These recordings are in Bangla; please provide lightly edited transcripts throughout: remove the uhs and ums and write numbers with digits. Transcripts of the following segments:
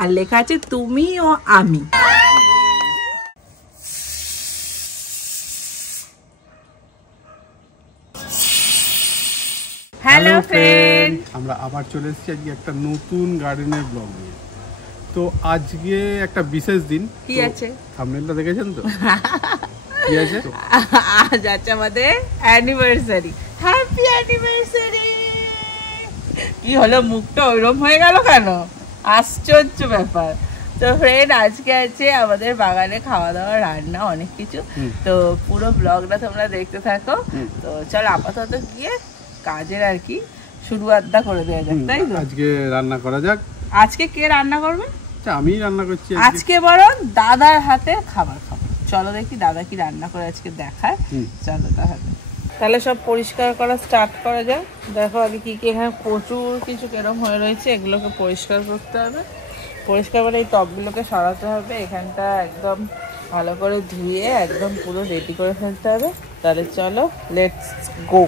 আর লেখা আছে তুমি ও আমি। হ্যালো ফ্রেন্ড, আমরা আবার চলে এসেছি আজকে একটা নতুন গার্ডেনের ব্লগ নিয়ে। তো আজকে একটা বিশেষ দিন। কি আছে? থাম্বনেলটা দেখেছেন তো? কি আছে? আজ আছে আমাদের অ্যানিভার্সারি। Happy anniversary. কি হলো, মুখটা ওইরকম হয়ে গেল কেন? আশ্চর্য ব্যাপার। তো ফ্রেন্ড, আজকে আছে আমাদের বাগানে খাওয়া দাওয়া, রান্না, অনেক কিছু। তো পুরো ব্লগটা তোমরা দেখতে থাকো। তো চলো আপাতত গিয়ে কাজের আর কি শুরুয়াতটা করে দেওয়া যাক, তাই তো? আজকে রান্না করা যাক। আজকে কে রান্না করবে? আমি রান্না করছি আজকে। বরং দাদার হাতে খাবার খাবো। চলো দেখি দাদা কি রান্না করে আজকে দেখায়। চলো তাহলে সব পরিষ্কার করা স্টার্ট করা যাক। দেখো আগে কি কি, এখানে প্রচুর কিছু কেরম হয়ে রয়েছে, এগুলোকে পরিষ্কার করতে হবে। পরিষ্কার করে এই টবগুলোকে সরাতে হবে, এখানটা একদম ভালো করে ধুয়ে একদম পুরো রেডি করে ফেলতে হবে। তাহলে চলো লেটস গো।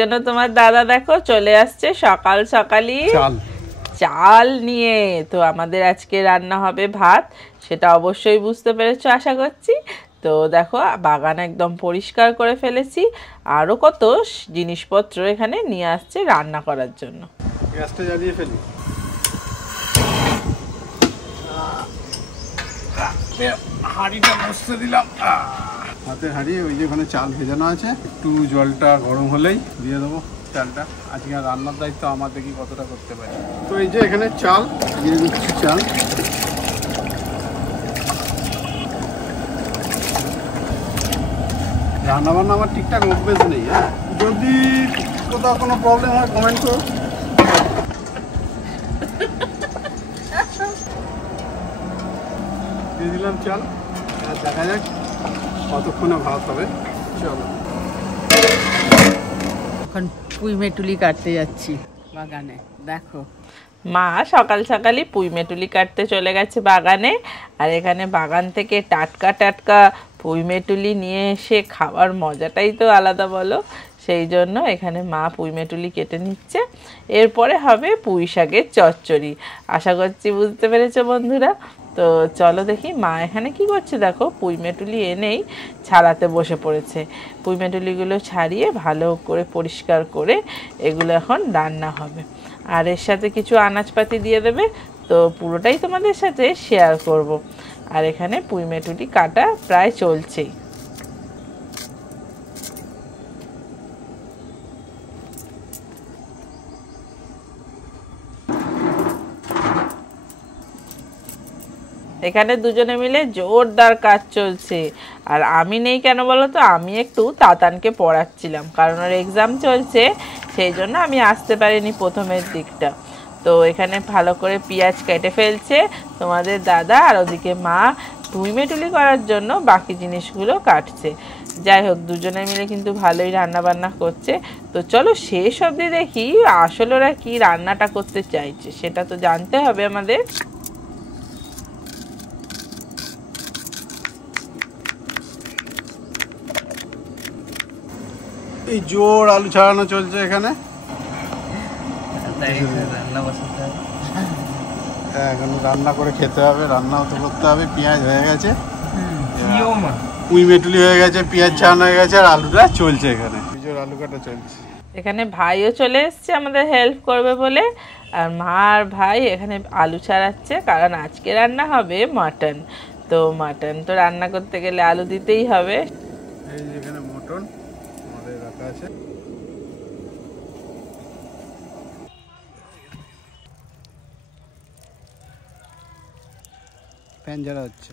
জন্য তোমার দাদা দেখো চলে আসছে সকাল সকালই চাল নিয়ে। তো আমাদের আজকে রান্না হবে ভাত, সেটা অবশ্যই বুঝতে পেরেছো আশা করছি। তো দেখো বাগান একদম পরিষ্কার করে ফেলেছি, আরো কত জিনিসপত্র এখানে নিয়ে আসছে রান্না করার জন্য। গ্যাসটা জ্বালিয়ে ফেলি। হাঁড়িটা বসতে দিলাম, হাতে হাঁড়ি। ওই যে ওখানে চাল ভেজানো আছে, একটু জলটা গরম হলেই দিয়ে দেবো চালটা। আজকে রান্নার দায়িত্ব আমার, দেখি কতটা করতে পারি। তো এই যে এখানে চাল দিয়ে দিচ্ছি। চাল রান্না বান্না আমার ঠিকঠাক অভ্যেস নেই। হ্যাঁ, যদি কোথাও কোনো প্রবলেম হয় কমেন্ট করো। দিয়ে দিলাম চাল, আর দেখা যাক কতক্ষণে ভাত হবে। চলো, এখন পুঁই মেটুলি কাটতে যাচ্ছি বাগানে। দেখো মা সকাল সকালই পুঁই মেটুলি কাটতে চলে গেছে বাগানে। আর এখানে বাগান থেকে টাটকা টাটকা পুঁই মেটুলি নিয়ে এসে খাওয়ার মজাটাই তো আলাদা, বলো? সেই জন্য এখানে মা পুঁই মেটুলি কেটে নিচ্ছে। এরপরে হবে পুঁই শাকের চচ্চড়ি। আশা করছি বুঝতে পেরেছো বন্ধুরা। তো চলো দেখি মা এখানে কি করছে। দেখো পুঁই মেটুলি এনেই ছাড়াতে বসে পড়েছে। পুঁই মেটুলিগুলো ছাড়িয়ে ভালো করে পরিষ্কার করে এগুলো এখন রান্না হবে। আর এর সাথে কিছু আনাজপাতি দিয়ে দেবে। তো পুরোটাই তোমাদের সাথে শেয়ার করব। আর এখানে পুঁই মেটুলি কাটা প্রায় চলছেই। এখানে দুজনে মিলে জোরদার কাজ চলছে। আর আমি নেই কেন বলো তো? আমি একটু তাতানকে পড়াচ্ছিলাম, কারণ ওর এক্সাম চলছে, সেই জন্য আমি আসতে পারিনি প্রথমের দিকটা। তো এখানে ভালো করে পেঁয়াজ কেটে ফেলছে তোমাদের দাদা, আর ওদিকে মা পুঁই মেটুলি করার জন্য বাকি জিনিসগুলো কাটছে। যাই হোক, দুজনে মিলে কিন্তু ভালোই রান্না বান্না করছে। তো চলো শেষ অবধি দেখি আসলে ওরা কি রান্নাটা করতে চাইছে, সেটা তো জানতে হবে আমাদের। এই জোর আলু ছাড়ানো চলছে এখানে। এখন রান্না করে খেতে হবে, রান্নাও তো করতে হবে। পেঁয়াজ হয়ে গেছে, পুঁই মেটুলি হয়ে গেছে, পেঁয়াজ ছাড়ানো হয়ে গেছে, আর আলুটা চলছে এখানে। জোর আলু কাটা চলছে। এখানে ভাইও চলে এসছে আমাদের হেল্প করবে বলে। আর মা আর ভাই এখানে আলু ছাড়াচ্ছে, কারণ আজকে রান্না হবে মাটন। তো মাটন তো রান্না করতে গেলে আলু দিতেই হবে। এই যেখানে মটন আমাদের রাখা আছে। ফ্যান জ্বালা হচ্ছে।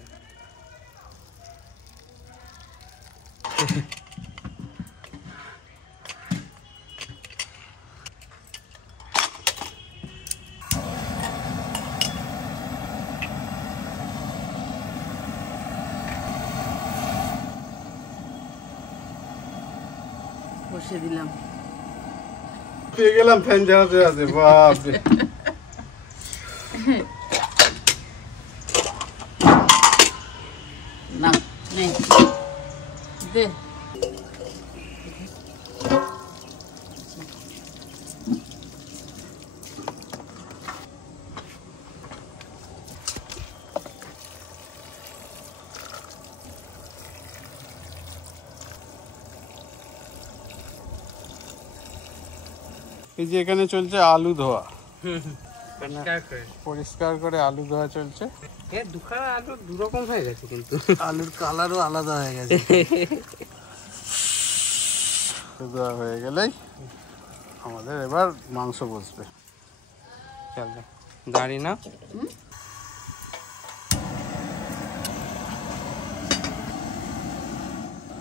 বসিয়ে দিলাম। পেয়ে গেলাম ফ্যান চালাতে আছে, বাপ রে। না নেই দে। এই যে এখানে চলছে আলু ধোয়া, পরিষ্কার করে আলু ধোয়া চলছে। দুখানা আলু দুরকম হয়ে গেছে, কিন্তু আলুর কালারও আলাদা হয়ে গেছে। ধোয়া হয়ে গেলেই আমাদের এবার মাংস বসবে। চল দাঁড়ি না,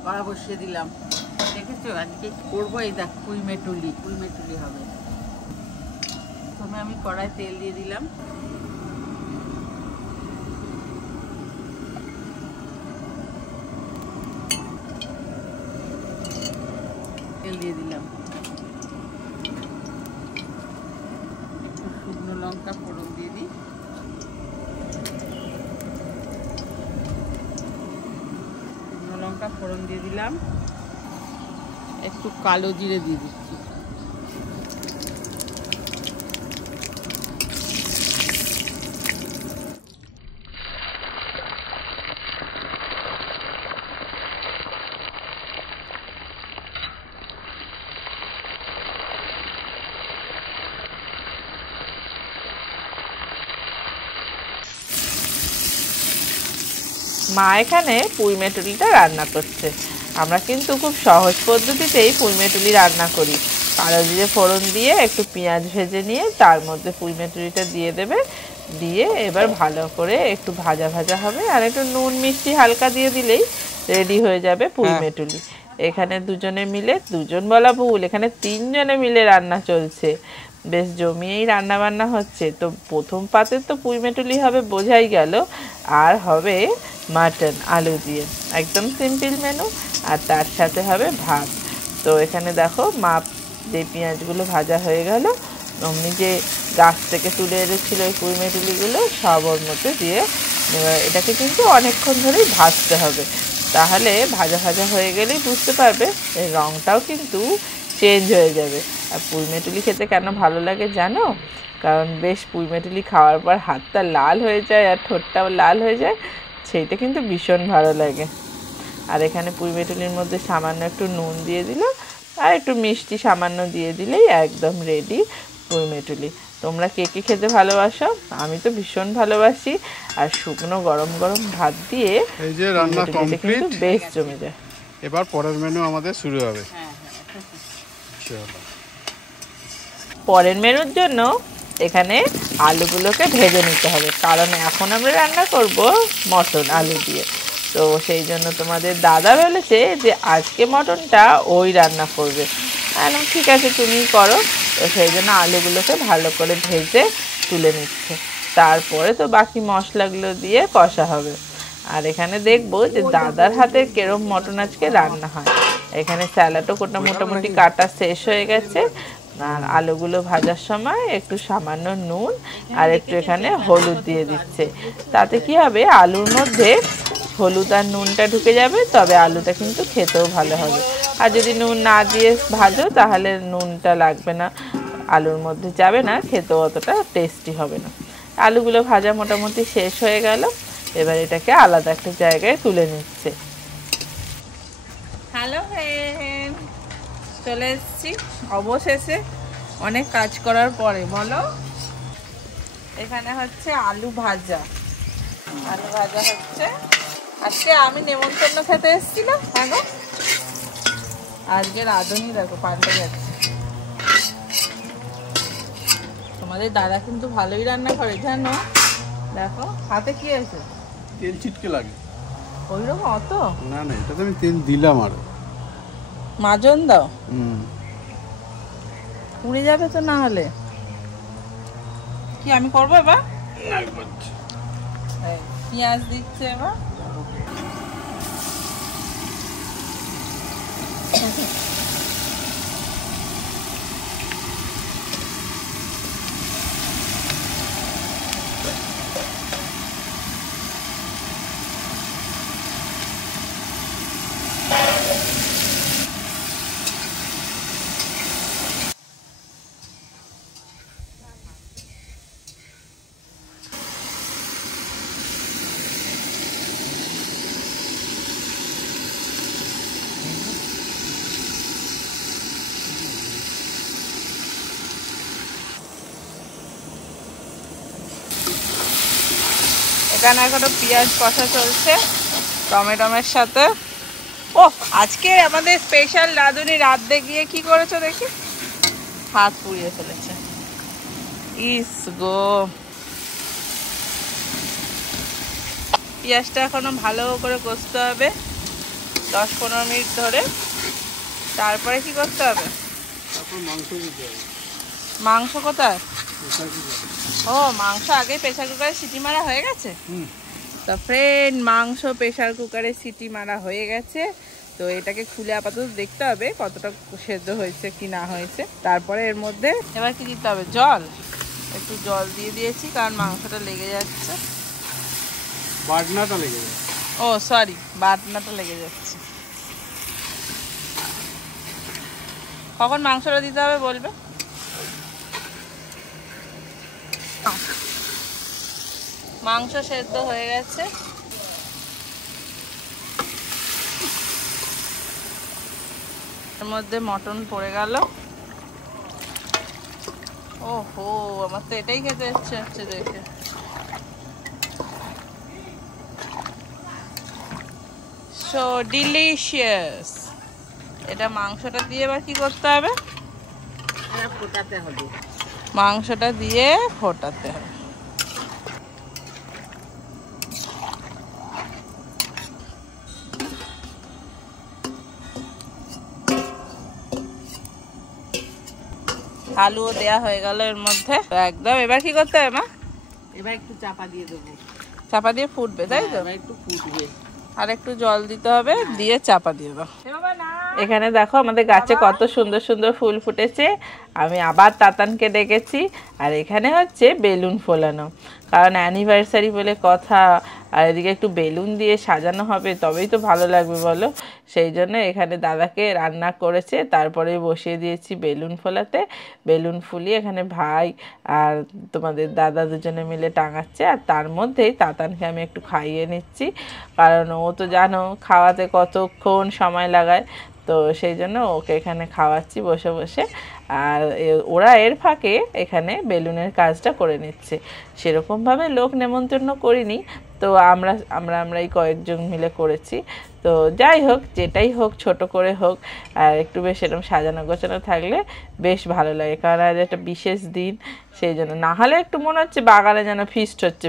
কড়া বসিয়ে দিলাম। দেখেছো আজকে করবো, এই দেখ পুঁই মেটুলি হবে। প্রথমে আমি কড়াই তেল দিয়ে দিলাম। শুকনো লঙ্কা ফোড়ন দিয়ে দিই। শুকনো লঙ্কা ফোড়ন দিয়ে দিলাম। একটু কালো জিরে দিয়ে দিচ্ছি। মা এখানে পুঁই মেটুলিটা রান্না করছে। আমরা কিন্তু খুব সহজ পদ্ধতিতেই পুঁই মেটুলি রান্না করি। কালো জিরে ফোড়ন দিয়ে একটু পেঁয়াজ ভেজে নিয়ে তার মধ্যে পুঁই মেটুলিটা দিয়ে দেবে, দিয়ে এবার ভালো করে একটু ভাজা ভাজা হবে, আর একটু নুন মিষ্টি হালকা দিয়ে দিলেই রেডি হয়ে যাবে পুঁই মেটুলি। এখানে দুজনে মিলে, দুজন বলা ভুল, এখানে 3 জনে মিলে রান্না চলছে। বেশ জমিয়েই রান্না বান্না হচ্ছে। তো প্রথম পাতে তো পুঁই মেটুলি হবে বোঝাই গেল, আর হবে মাটন আলু দিয়ে, একদম সিম্পল মেনু। আর তার সাথে হবে ভাত। তো এখানে দেখো মা যে পেঁয়াজগুলো ভাজা হয়ে গেল, অমনি যে গাছ থেকে তুলে এনেছিল ওই পুঁই মেটুলিগুলো সব ওর মধ্যে দিয়ে এটাকে কিন্তু অনেকক্ষণ ধরেই ভাজতে হবে। তাহলে ভাজা ভাজা হয়ে গেলেই বুঝতে পারবে এর রঙটাও কিন্তু চেঞ্জ হয়ে যাবে। আর পুঁই মেটুলি খেতে কেন ভালো লাগে জানো? কারণ বেশ পুঁই মেটুলি খাওয়ার পর হাতটা লাল হয়ে যায় আর ঠোঁটটাও লাল হয়ে যায়, সেইটা কিন্তু ভীষণ ভালো লাগে। আর এখানে পুঁই মেটুলির মধ্যে সামান্য একটু নুন দিয়ে দিলাম, আর একটু মিষ্টি সামান্য দিয়ে দিলেই একদম রেডি পুঁই মেটুলি। তোমরা কে কে খেতে ভালোবাসো? আমি তো ভীষণ ভালোবাসি। আর শুকনো গরম গরম ভাত দিয়ে এই যে রান্না কমপ্লিট, বেশ জমে যায়। এবার পরের মেনু আমাদের শুরু হবে। পরের মেনুর জন্য এখানে আলুগুলোকে ভেজে নিতে হবে, কারণ এখন আমরা রান্না করব মটন আলু দিয়ে। তো সেই জন্য তোমাদের দাদা বলেছে যে আজকে মটনটা ওই রান্না করবে। ঠিক আছে তুমি করো। তো সেই জন্য আলুগুলোকে ভালো করে ভেজে তুলে নিচ্ছে। তারপরে তো বাকি মশলাগুলো দিয়ে কষা হবে। আর এখানে দেখবো যে দাদার হাতে কেরম মটন আজকে রান্না হয়। এখানে স্যালাডও মোটামুটি কাটা শেষ হয়ে গেছে। আর আলুগুলো ভাজার সময় একটু সামান্য নুন আর একটু এখানে হলুদ দিয়ে দিচ্ছে। তাতে কি হবে, আলুর মধ্যে হলুদ আর নুনটা ঢুকে যাবে, তবে আলুটা কিন্তু খেতেও ভালো হবে। আর যদি নুন না দিয়ে ভাজো তাহলে নুনটা লাগবে না, আলুর মধ্যে যাবে না, খেতেও অতটা টেস্টি হবে না। আলুগুলো ভাজা মোটামুটি শেষ হয়ে গেল। এবার এটাকে আলাদা একটা জায়গায় তুলে নিচ্ছে। হ্যালো ফ্রেন্ড, চলে এসেছি অবশেষে অনেক কাজ করার পরে। বলো, এখানে হচ্ছে আলু ভাজা হচ্ছে। আজকে আমি নেমন্তন্ন খেতে এসেছিলাম। হ্যাঁ গো, আজকে রাঁধুনি দেখো পাল্টে যাচ্ছে। তোমাদের দাদা কিন্তু ভালোই রান্না করে জানো। দেখো হাতে কি আছে, তেল ছিটকে লাগে ওই রকম অত না, না এটাতে আমি তেল দিলাম আর মাজন দাও, পুড়ে যাবে তো। না হলে কি আমি করবো এবার? পেঁয়াজ দিচ্ছে এবার। এখানে এখনো পেঁয়াজ কষা চলছে টমেটোমের সাথে। ও আজকে আমাদের স্পেশাল রাঁধুনি রাঁধতে গিয়ে কি করেছো দেখি, হাত পুড়িয়ে ফেলেছে। ইস গো, পেঁয়াজটা এখনো ভালো করে কষতে হবে 10-15 মিনিট ধরে। তারপরে কি করতে হবে? মাংস কোথায়? ও মাংস আগেই প্রেসার কুকারে সিটি মারা হয়ে গেছে। তো ফ্রেন্ড, মাংস প্রেসার কুকারে সিটি মারা হয়ে গেছে। তো এটাকে খুলে আপাতত দেখতে হবে কতটা সেদ্ধ হয়েছে কি না হয়েছে। তারপরে এর মধ্যে এবার কি দিতে হবে? জল। একটু জল দিয়ে দিয়েছি কারণ মাংসটা লেগে যাচ্ছে। বাটনাটা লেগে যাচ্ছে। ও সরি, বাটনাটা লেগে যাচ্ছে। কখন মাংসটা দিতে হবে বলবে? মাংস সেদ্ধ হয়ে গেছে। এর মধ্যে মটন পড়ে গেল। ওহো, আমার তো এটাই খেতে ইচ্ছে হচ্ছে দেখে। So delicious. এটা মাংসটা দিয়ে এবার কি করতে হবে? ফোটাতে হবে। মাংসটা দিয়ে ফোটাতে হবে। আলুও দেয়া হয়ে গেল এর মধ্যে একদম। এবার কি করতে হবে মা? এবার একটু চাপা দিয়ে দেবো। চাপা দিয়ে ফুটবে তাই তো? এবার একটু ফুটবে, আর একটু জল দিতে হবে, দিয়ে চাপা দিয়ে দাও। এখানে দেখো আমাদের গাছে কত সুন্দর সুন্দর ফুল ফুটেছে। আমি আবার তাতানকে ডেকেছি। আর এখানে হচ্ছে বেলুন ফোলানো, কারণ অ্যানিভার্সারি বলে কথা। আর এদিকে একটু বেলুন দিয়ে সাজানো হবে, তবেই তো ভালো লাগবে বলো। সেই জন্য এখানে দাদাকে রান্না করেছে, তারপরে বসিয়ে দিয়েছি বেলুন ফোলাতে। বেলুন ফুলিয়ে এখানে ভাই আর তোমাদের দাদা দুজনে মিলে টাঙাচ্ছে। আর তার মধ্যেই তাতানকে আমি একটু খাইয়ে নিচ্ছি, কারণ ও তো জানো খাওয়াতে কতক্ষণ সময় লাগায়। তো সেই জন্য ওকে এখানে খাওয়াচ্ছি বসে বসে। আর ওরা এর ফাঁকে এখানে বেলুনের কাজটা করে নিচ্ছে। সেরকমভাবে লোক নেমন্তন্ন করিনি, তো আমরাই কয়েকজন মিলে করেছি। তো যাই হোক, যেটাই হোক, ছোট করে হোক, আর একটু বেশ এরকম সাজানো গোছানো থাকলে বেশ ভালো লাগে। কারণ আজ একটা বিশেষ দিন, সেই জন্য। না হলে একটু মনে হচ্ছে বাগানে যেন ফিস্ট হচ্ছে।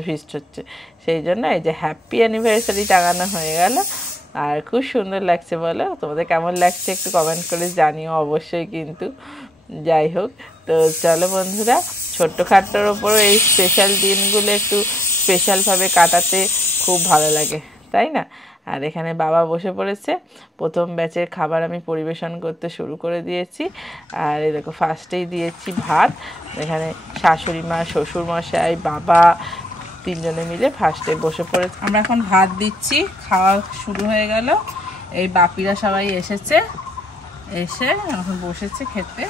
সেই জন্য এই যে হ্যাপি অ্যানিভার্সারি টাঙানো হয়ে গেল। আর খুব সুন্দর লাগছে বলো। তোমাদের কেমন লাগছে একটু কমেন্ট করে জানিও অবশ্যই কিন্তু। যাই হোক, তো চলো বন্ধুরা, ছোট্টখাট্টোর ওপরও এই স্পেশাল দিনগুলো একটু স্পেশালভাবে কাটাতে খুব ভালো লাগে, তাই না? আর এখানে বাবা বসে পড়েছে। প্রথম ব্যাচের খাবার আমি পরিবেশন করতে শুরু করে দিয়েছি। আর এই দেখো ফার্স্টেই দিয়েছি ভাত। এখানে শাশুড়ি মা, শ্বশুরমশাই, বাবা তিনজনে মিলে ফার্স্টে বসে পড়ে আমরা এখন ভাত দিচ্ছি। খাওয়া শুরু হয়ে গেল। এই বাপিরা সবাই এসে এখন বসেছে খেতে।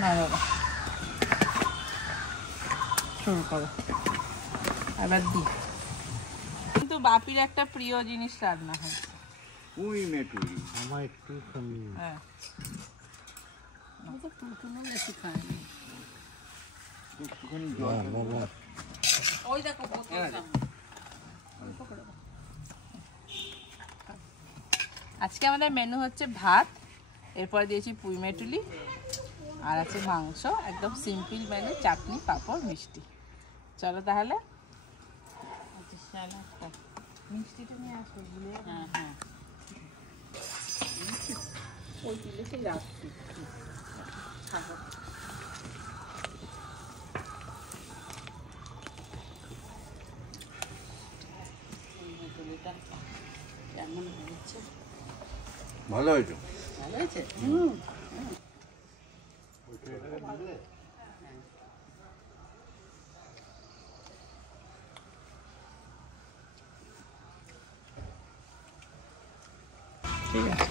না বাবা, শুরু করো, আবার দি। কিন্তু বাপির একটা প্রিয় জিনিস রান্না হয়েছে, পুঁই মেটুলি। আমার একটু হ্যাঁ, ওই দেখো আজকে আমাদের মেনু হচ্ছে ভাত, এরপর দিয়েছি পুঁই মেটুলি, আর আছে মাংস। একদম সিম্পল মেনু, চাটনি, পাঁপড়, মিষ্টি। চলো তাহলে মিষ্টিটা নিয়ে আসো। হ্যাঁ হ্যাঁ, ওই প্লেটেই রাখছি। কেমন হয়েছে? ভালো হয়েছে। ভালো হয়েছে। ঠিক আছে।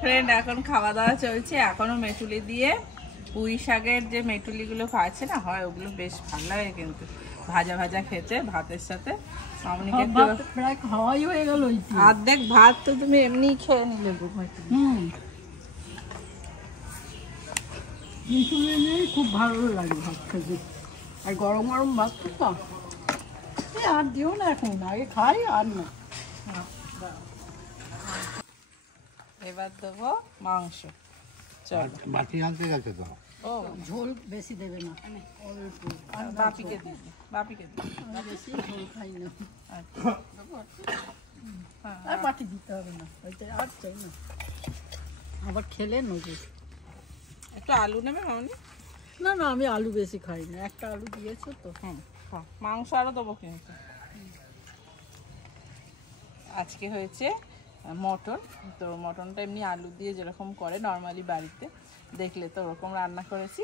ফ্রেন্ড, এখন খাওয়া দাওয়া চলছে। এখনো মেটুলি দিয়ে পুঁই শাকের যে মেটুলিগুলো আছে না হয়, ওগুলো বেশ ভালো লাগে কিন্তু ভাজা ভাজা খেতে ভাতের সাথে। প্রায় খাওয়াই হয়ে গেল। অর্ধেক ভাত তো তুমি এমনি খেয়ে নিলে। মিঠুলি নেই, খুব ভালো লাগে ভাত খেতে। আর গরম গরম ভাত তো আর দিও না, এখন আগে খাই আর না। এবার দেবো মাংস। চল মাটি আনতে গেছে তো। ও ঝোল বেশি দেবে না, অল্প। আর বাপিকে দিবি, বাপিকে দিবি। আমি বেশি ঝোল খাই না। আর বাটি দিতে হবে না, ওইটা আর চাই না, আবার খেলে নজর। একটু আলু নেবে মামনি? না না, আমি আলু বেশি খাই না, একটা আলু দিয়েছো তো। মাংস আরও দেবো কিন্তু। আজকে হয়েছে মটন, তো মটনটা এমনি আলু দিয়ে যেরকম করে নর্মালি বাড়িতে, দেখলে তো ওরকম রান্না করেছি।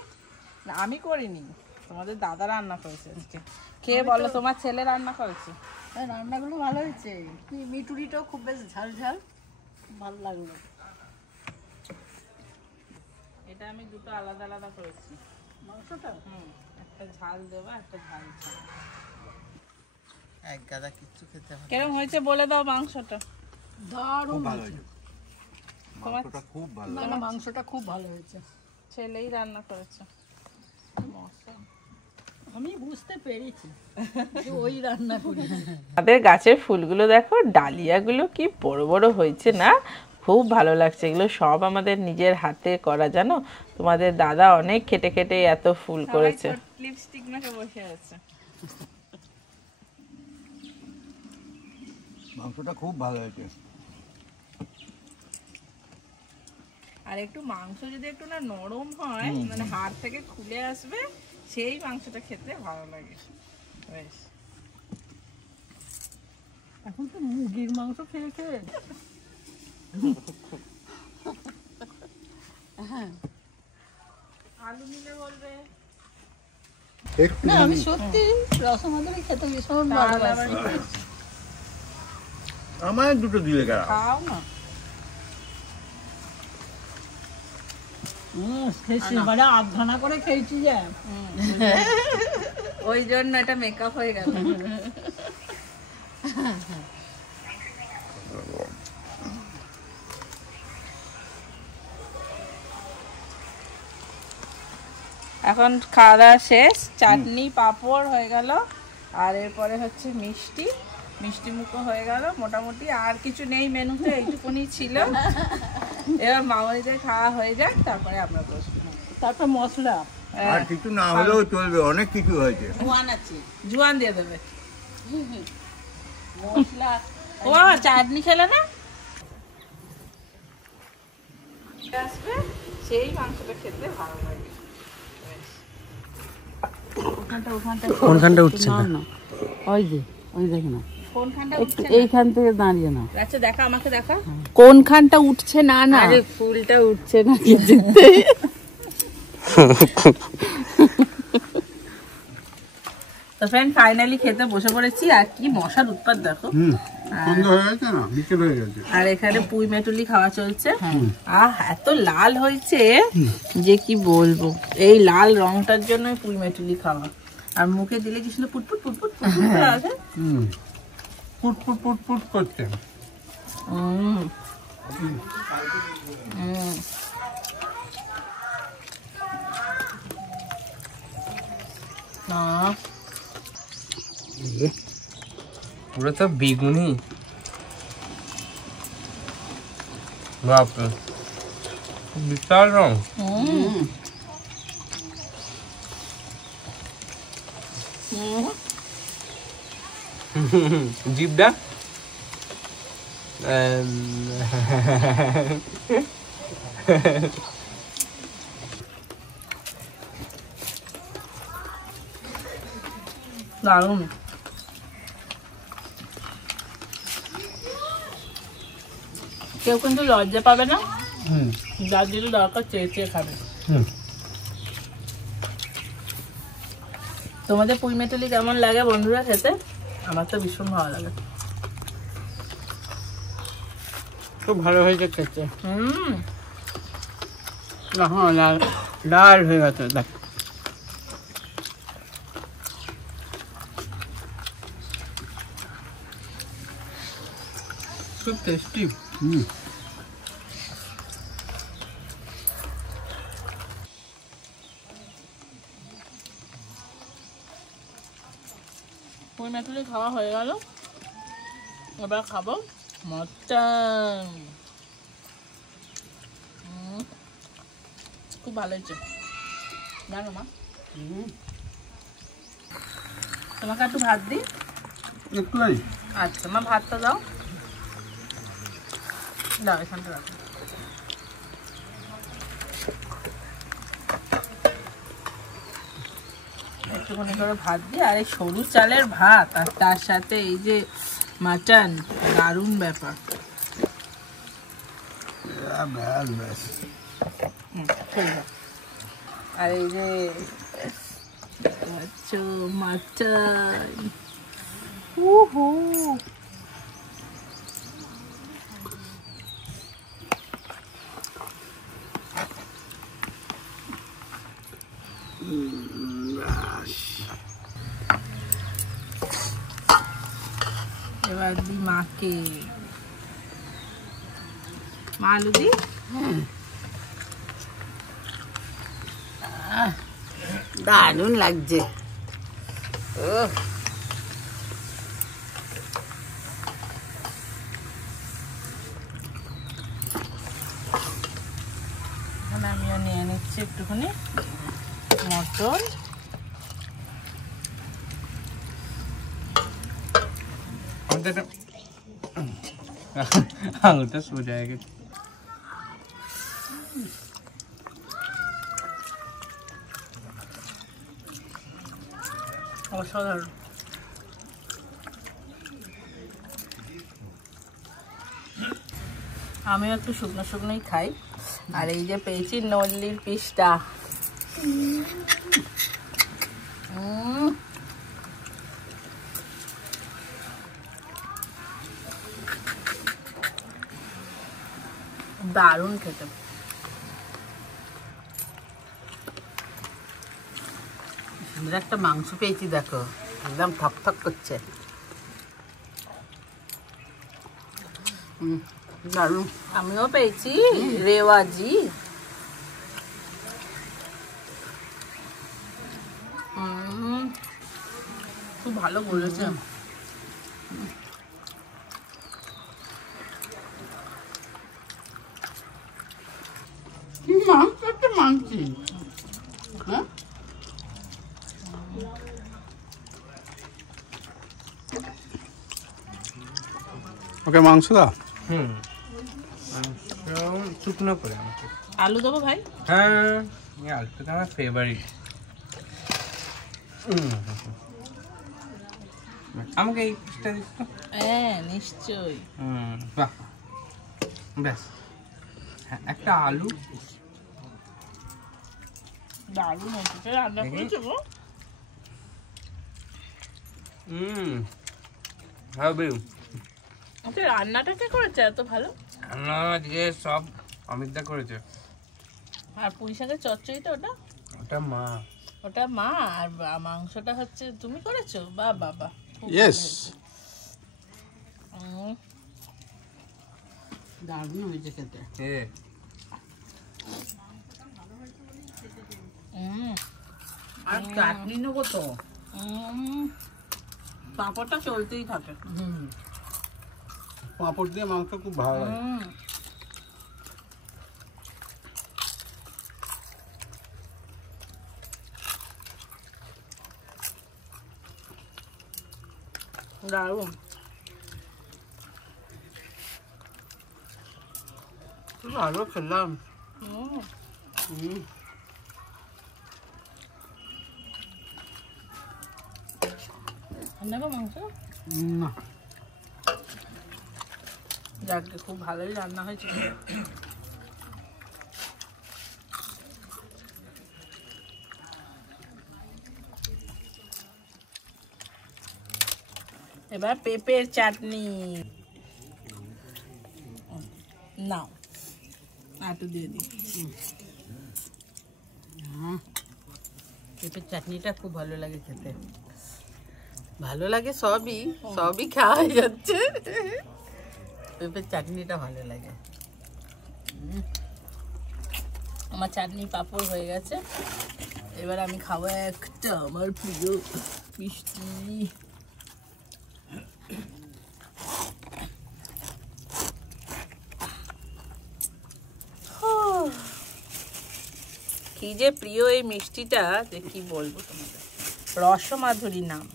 না আমি করিনি, তোমাদের দাদা রান্না করেছে আজকে। খেয়ে বলো তোমার ছেলে রান্না করেছে? হ্যাঁ, রান্নাগুলো ভালো হয়েছে। মিটুরিটাও খুব বেশ ঝাল ঝাল, ভালো লাগলো। এটা আমি দুটো আলাদা আলাদা করেছি মাংসটা একটা ঝাল দেবো, একটা ঝাল ছাড়া। এক গাদা কিচ্ছু খেতে হবে। কেরম হয়েছে বলে দাও মাংসটা। দারুণ ভালো হয়েছে। হয়েছে, মাংসটা খুব ভালো। না না, মাংসটা খুব ভালো হয়েছে। ছেলেই রান্না করেছে। আমি বুঝতে পেরেছি যে ওই রান্না করি। আমাদের গাছের ফুলগুলো দেখো, ডালিয়াগুলো কি বড় বড় হয়েছে না, খুব ভালো লাগছে। এগুলো সব আমাদের নিজের হাতে করা, জানো। তোমাদের দাদা অনেক খেটে খেটে এত ফুল করেছে। লিপস্টিক মেখে বসে আছে। মাংসটা খুব ভালো হয়েছে। আর একটু মাংস যদি একটু না নরম হয়, মানে হাড় থেকে খুলে আসবে, সেই মাংসটা খেতে ভালো লাগে বেশ। এখন তো মুরগির মাংস খেয়ে খেয়ে আলু নিলে বলবে। না, আমি সত্যি রসমালাই খেতে ভীষণ ভালোবাসি। আমার দুটো দিলে গেল। খাও না। সেবারে আধখানা করে খেয়েছি যে, ওই জন্য এটা মেকআপ হয়ে গেল। এখন খাওয়া দাওয়া শেষ, চাটনি পাঁপড় হয়ে গেল, আর এরপরে হচ্ছে মিষ্টি, মিষ্টি মুখো হয়ে গেল মোটামুটি। আর কিছু নেই মেনুতে, এইটুকুনি ছিল। এবার মামনিদের খাওয়া হয়ে যাক, তারপরে আমরা বসবো। তারপর মশলা আর কিছু না হলেও চলবে, অনেক কিছু হয়েছে। জোয়ান আছে, জোয়ান দিয়ে দেবে। মশলা ও বাবা, চাটনি খেলে না আসবে, সেই মাংসটা খেতে ভালো লাগে। কোনখানটা উঠছে না? ওই যে, ওই দেখো না, কোনখানটা উঠছে না? এইখান থেকে দাঁড়িয়ে না। আচ্ছা দেখা, আমাকে দেখা কোনখানটা উঠছে না। না আরে ফুলটা উঠছে না তো ফ্রেন্ড, ফাইনালি খেতে বসে পড়েছি। আর কি মশার উৎপাত দেখো। সন্ধ্যা হয়ে গেছে না, বিকেল হয়ে গেছে। আর এখানে পুঁই মেটুলি খাওয়া চলছে। এত লাল হয়েছে যে কি বলবো। এই লাল রংটার জন্য পুঁই মেটুলি খাওয়া। আর মুখে দিলে কি সুন্দর পুটপুট পুটপুট পুটপুট আছে। ফুট ফুট ফুট ফুট করছে। পুরো তো বেগুনি। বাপরে, বিশাল রং। জিভটা দারুণ। কেউ কিন্তু লজ্জা পাবে না, যার যেটা দরকার চেয়ে চেয়ে খাবে। তোমাদের পুঁই মেটুলি কেমন লাগে বন্ধুরা খেতে? আমার তো ভীষণ ভালো লাগে। খুব ভালো হয়েছে খেতে। হ্যাঁ, লাল লাল হয়ে গেছে দেখ। খুব টেস্টি। পুঁই মেটুলি খাওয়া হয়ে গেল, এবার খাবো মটন। খুব ভালো হয়েছে জানো মা। তোমাকে একটু ভাত দিই? একটু আচ্ছা মা ভাতটা দাও, দাও এখানটা রাখো। একটুখানি করে ভাত দিই, আর এই সরু চালের ভাত আর তার সাথে এই যে মাটন, দারুণ ব্যাপার। আর এই যে মাটন, এবার দি মাকে, মা আলু দি। দারুণ লাগছে। আমিও নিয়ে নিচ্ছি একটুখানি মটন। আঙুলটা সোজা হয়ে গেছে। অসাধারণ। আমিও একটু শুকনো শুকনোই খাই। আর এই যে পেয়েছি নল্লির পিসটা, দারুণ খেতে। সুন্দর একটা মাংস পেয়েছি, দেখো একদম থক থক করছে। দারুণ। আমিও পেয়েছি রেওয়াজি। খুব ভালো বলেছে। মাংস একটা মাংসি, হ্যাঁ ওকে মাংস দাও। শুকনো করে আলু দেবো ভাই? হ্যাঁ, আলুটা তো আমার ফেভারিট। আমাকে এই পিসটা দিস তো। হ্যাঁ নিশ্চয়ই। বাহ, ব্যাস একটা আলু। দারুণ হচ্ছে, রান্না করেছো গো? হবে। আচ্ছা রান্নাটা কে করেছে এত ভালো? রান্না আজকে সব অমিতদা করেছে। আর পুঁই শাকের চচ্চড়িটা ওটা? ওটা মা। ওটা মা, আর মাংসটা হচ্ছে তুমি করেছো? বাহ বাবা, ইয়েস, দারুণ হয়েছে খেতে। আর চাটনি নেবো তো। পাঁপড়টা চলতেই থাকে। পাঁপড় দিয়ে মাংস খুব ভালো লাগে। দারুণ। ভালো খেলাম। মাংস না, যাকে খুব ভালোই রান্না হয়েছে। এবার পেঁপের চাটনি নাও, একটু দিয়ে দিই। পেঁপের চাটনিটা খুব ভালো লাগে খেতে। ভালো লাগে সবই, সবই খাওয়া যাচ্ছে। পেঁপের চাটনিটা ভালো লাগে। আমার চাটনি পাঁপড় হয়ে গেছে, এবার আমি খাবো একটা আমার প্রিয় মিষ্টি। কি যে প্রিয় এই মিষ্টিটা, যে কি বলবো তোমাদের। রসমাধুরী নাম।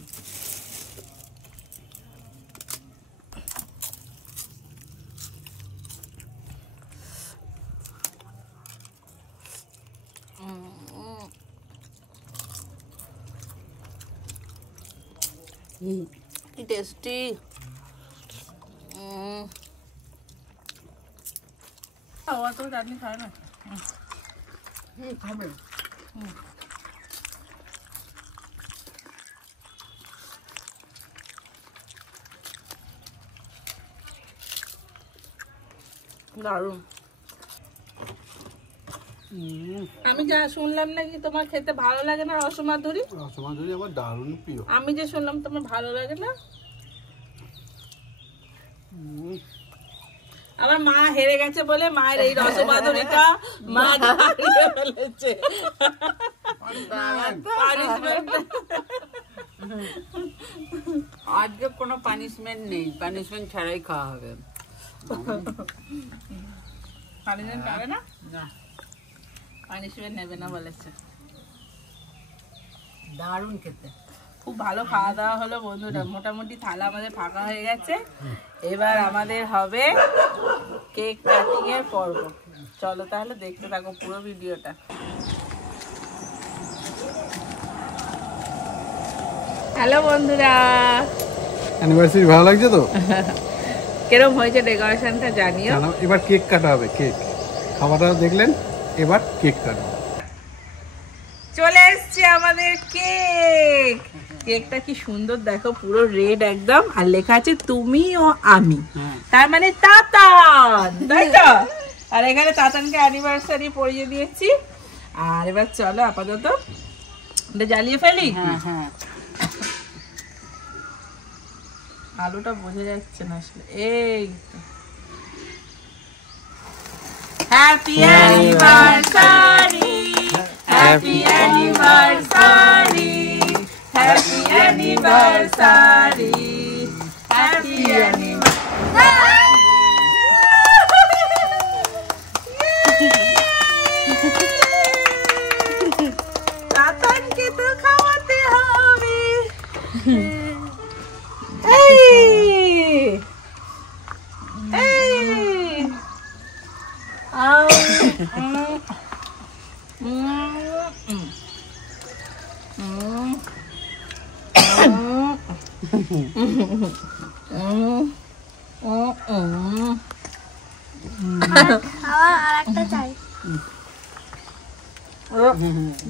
কি টেস্টি। অত চাটনি খায় না। খাবে দারুণ। আমি যা শুনলাম নাকি তোমার খেতে ভালো লাগে না রসমাধুরী। রসমাধুরী আমার দারুণ প্রিয়। আমি যে শুনলাম তোমার ভালো লাগে না। আমার মা হেরে গেছে বলে মায়ের এই রসমাধুরীটা মা হারিয়ে ফেলেছে। আজকে কোনো পানিশমেন্ট নেই, পানিশমেন্ট ছাড়াই খাওয়া হবে। পানিশমেন্ট পাবে না, না পানিশমেন্ট নেবে না বলেছে। দারুণ খেতে। খুব ভালো খাওয়া দাওয়া হলো বন্ধুরা। মোটামুটি থালা আমাদের ফাঁকা হয়ে গেছে। এবার আমাদের হবে কেক কাটিং এর পর্ব। চলো তাহলে দেখতে থাকো পুরো ভিডিওটা। হ্যালো বন্ধুরা, অ্যানিভার্সারি ভালো লাগছে তো? কিরম হয়েছে ডেকোরেশনটা জানিও। এবার কেক কাটা হবে। কেক খাওয়াটা দেখলেন, এবার কেক কাটা। চলে এসছে আমাদের কেক। কেকটা কি সুন্দর দেখো, পুরো রেড একদম, আর লেখা আছে তুমি ও আমি, তার মানে তাতান, তাই তো? আর এখানে তাতানকে অ্যানিভার্সারি পরিয়ে দিয়েছি। আর এবার চলো আপাতত এটা জ্বালিয়ে ফেলি। হ্যাঁ হ্যাঁ, আলুটা বোঝা যাচ্ছে না আসলে। এই happy anniversary, happy anniversary, happy anniversary, happy anniversary. তাতানকে তো খাওয়াতে হবে।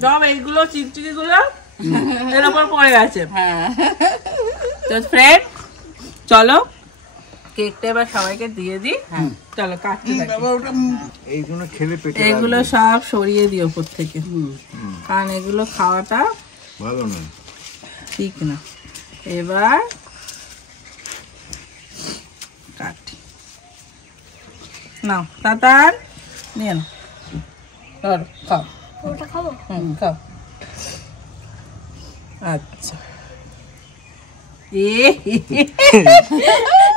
সব এইগুলো চিকচিকি গুলো এর উপর পড়ে গেছে। তো ফ্রেন্ড চলো কেকটা এবার সবাইকে দিয়ে দিই। চলো কাটতে থাকি। এইগুলো খেলে পেটে এগুলো সব সরিয়ে দিও উপর থেকে, কারণ এগুলো খাওয়াটা ভালো নয়, ঠিক না। এবার কাটি নাও, তাতার নিয়ে নাও, ধরো, খাও। খাও। আচ্ছা,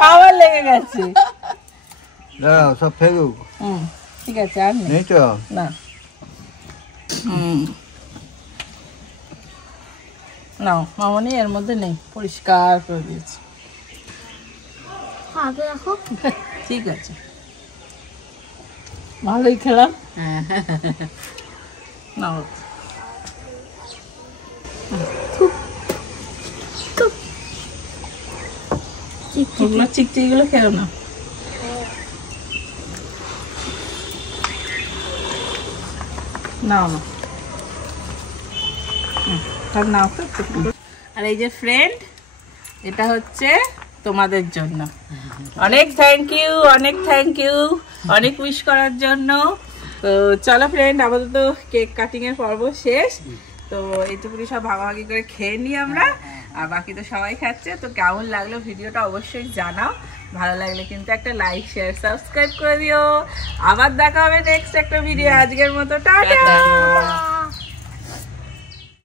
আবার লেগে গেছে। দাঁড়াও সব ফেলুক। ঠিক আছে, আর নেই নেই তো না। নাও মামনি, এর মধ্যে নেই, পরিষ্কার করে দিয়েছি। ঠিক আছে, ভালোই খেলাম। নাও চিকচিকিগুলো খেলো না। নাও না, নাও তো। আর এই যে ফ্রেন্ড, এটা হচ্ছে তোমাদের জন্য। অনেক থ্যাংক ইউ, অনেক থ্যাংক ইউ, অনেক উইশ করার জন্য। তো চলো ফ্রেন্ড, আপাতত কেক কাটিং এর পর্ব শেষ। তো এইটুকুনি সব ভাগাভাগি করে খেয়ে নিই আমরা, আর বাকি তো সবাই খাচ্ছে। তো কেমন লাগলো ভিডিওটা অবশ্যই জানাও। ভালো লাগলে কিন্তু একটা লাইক, শেয়ার, সাবস্ক্রাইব করে দিও। আবার দেখা হবে নেক্সট একটা ভিডিও। আজকের মতো টাটা।